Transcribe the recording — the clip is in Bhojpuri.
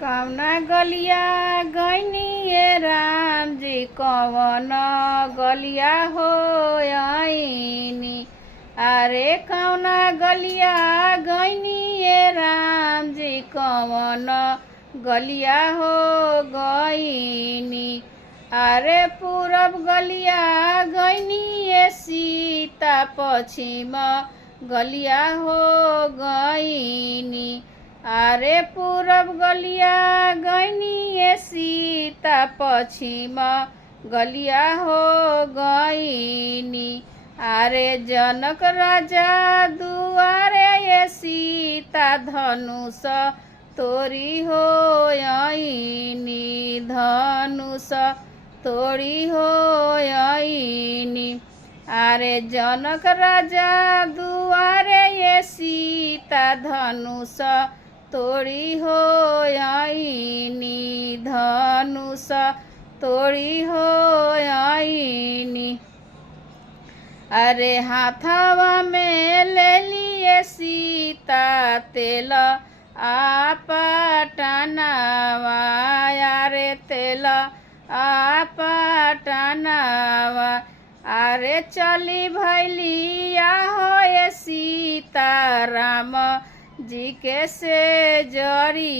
कवना गलिया गइनी राम जी कवन गलिया हो आईनी। अरे कवना गलिया गइनी राम जी कवन गलिया हो गइनी। अरे पूरब गलिया गइनी सीता पश्चिम गलिया हो गइनी। अरे पूरब गलिया गइनी सीता पश्चिम गलिया हो गइनी। अरे जनक राजा दुआरे ये सीता धनुष तोरी हो आईनी। धनुष तोरी हो आईनी। अरे जनक राजा दुआरे ये सीता धनुष तोड़ी हो आईनी। धनुष तोड़ी हो आईनी। अरे हाथवा में ले लिए सीता तेल आपटनावा। अरे तेल आपटनावा। अरे चली भैलिया हो सीता राम जी के से जरी।